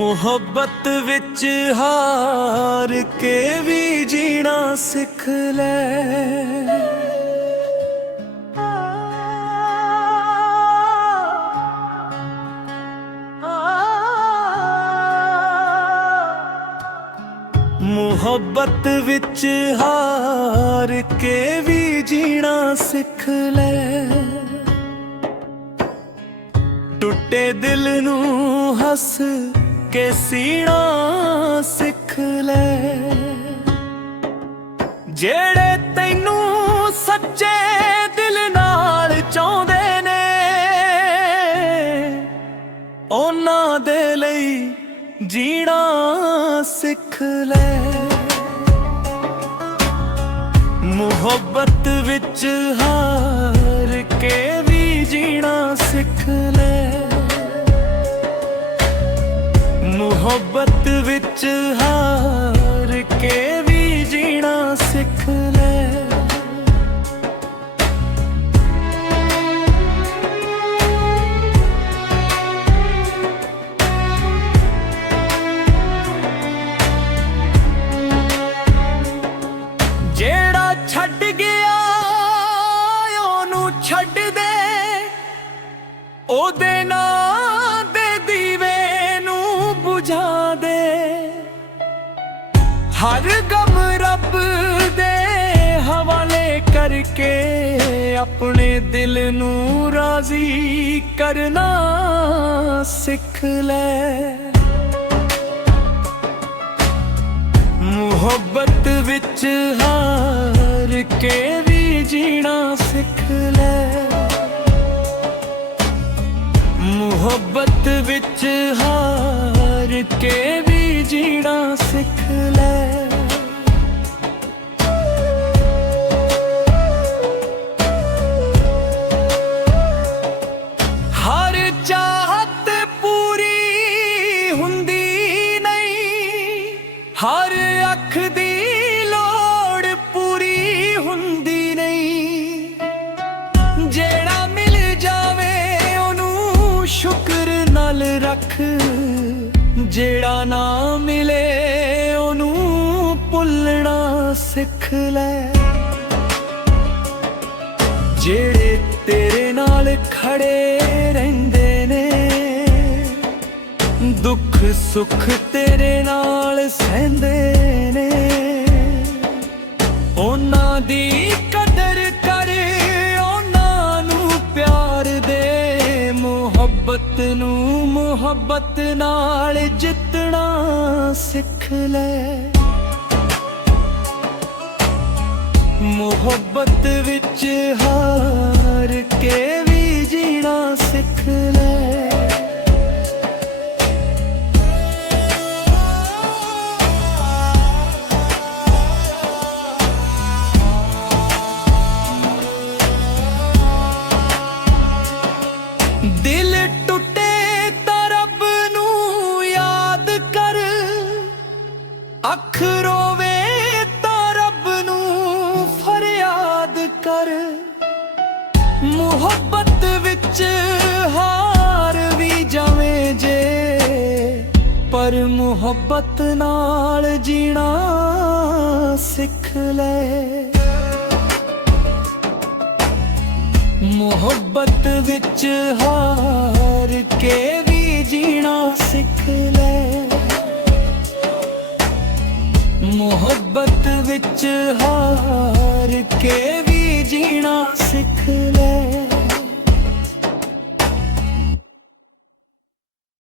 ਮੁਹੱਬਤ ਵਿੱਚ ਹਾਰ ਕੇ ਵੀ ਜੀਣਾ ਸਿੱਖ ਲੈ। ਮੁਹੱਬਤ ਵਿੱਚ ਹਾਰ ਕੇ ਵੀ ਜੀਣਾ ਸਿੱਖ ਲੈ। ਟੁੱਟੇ ਦਿਲ ਨੂੰ ਹੱਸ ਕੇ ਸੀਣਾ ਸਿੱਖ ਲੈ। ਜਿਹੜੇ ਤੈਨੂੰ ਸੱਚੇ ਦਿਲ ਨਾਲ ਚਾਹੁੰਦੇ ਨੇ ਉਹਨਾਂ ਦੇ ਲਈ ਜੀਣਾ ਸਿੱਖ ਲੈ। ਮੁਹੱਬਤ ਵਿੱਚ ਹਾਰ ਕੇ ਵੀ ਜੀਣਾ ਸਿੱਖ ਲੈ। ਮੁਹੱਬਤ ਵਿੱਚ ਹਾਰ ਕੇ ਵੀ ਜੀਣਾ ਸਿੱਖ ਲੈ। ਜਿਹੜਾ ਛੱਡ ਗਿਆ ਉਹਨੂੰ ਛੱਡ ਦੇ, ਉਹਦੇ ਨਾਂ ਦੇ ਦੀਵੇ ਨੂੰ ਬੁਝਾ ਦੇ। ਹਰ ਗਮ ਰੱਬ ਦੇ ਹਵਾਲੇ ਕਰਕੇ ਆਪਣੇ ਦਿਲ ਨੂੰ ਰਾਜ਼ੀ ਕਰਨਾ ਸਿੱਖ ਲੈ। ਮੁਹੱਬਤ ਵਿੱਚ ਹਾਰ ਕੇ ਵੀ ਜੀਣਾ ਸਿੱਖ ਲੈ। ਮੁਹੱਬਤ ਵਿੱਚ ਹਾਰ ਕੇ ਵੀ ਜੀਣਾ ਸਿੱਖ ਲੈ। ਹਰ ਚਾਹਤ ਪੂਰੀ ਹੁੰਦੀ ਨਹੀਂ, ਹਰ ਅੱਖ ਦੀ ਲੋੜ ਪੂਰੀ ਹੁੰਦੀ ਨਹੀਂ। ਜਿਹੜਾ ਮਿਲ ਜਾਵੇ ਉਹਨੂੰ ਸ਼ੁਕਰ ਨਾਲ ਰੱਖ, ਜਿਹੜਾ ਨਾ ਮਿਲੇ ਉਹਨੂੰ ਭੁੱਲਣਾ ਸਿੱਖ ਲੈ। ਜਿਹੜੇ ਤੇਰੇ ਨਾਲ ਖੜੇ ਰਹਿੰਦੇ ਨੇ, ਦੁੱਖ ਸੁੱਖ ਤੇਰੇ ਨਾਲ ਸਹਿੰਦੇ ਨੇ, ਉਹਨਾਂ ਦੀ ਕਦਰ ਕਰ, ਉਹਨਾਂ ਨੂੰ ਪਿਆਰ ਦੇ। ਮੁਹੱਬਤ ਨੂੰ ਮੁਹੱਬਤ ਨਾਲ ਜਿੱਤਣਾ ਸਿੱਖ ਲੈ। ਮੁਹੱਬਤ ਵਿੱਚ ਹਾਰ ਕੇ ਵੀ ਜੀਣਾ ਸਿੱਖ ਲੈ। ਦਿਲ ਟੁੱਟੇ ਤਾਂ ਰੱਬ ਨੂੰ ਯਾਦ ਕਰ, ਅੱਖ ਰੋਵੇ ਤਾਂ ਰੱਬ ਨੂੰ ਫਰਿਆਦ ਕਰ। ਮੁਹੱਬਤ ਵਿੱਚ ਹਾਰ ਵੀ ਜਾਵੇਂ ਜੇ, ਪਰ ਮੁਹੱਬਤ ਨਾਲ ਜੀਣਾ ਸਿੱਖ ਲੈ। ਮੁਹੱਬਤ ਵਿੱਚ ਹਾਰ ਕੇ ਵੀ ਜੀਣਾ ਸਿੱਖ ਲੈ। ਮੁਹੱਬਤ ਵਿੱਚ ਹਾਰ ਕੇ ਵੀ ਜੀਣਾ ਸਿੱਖ ਲੈ।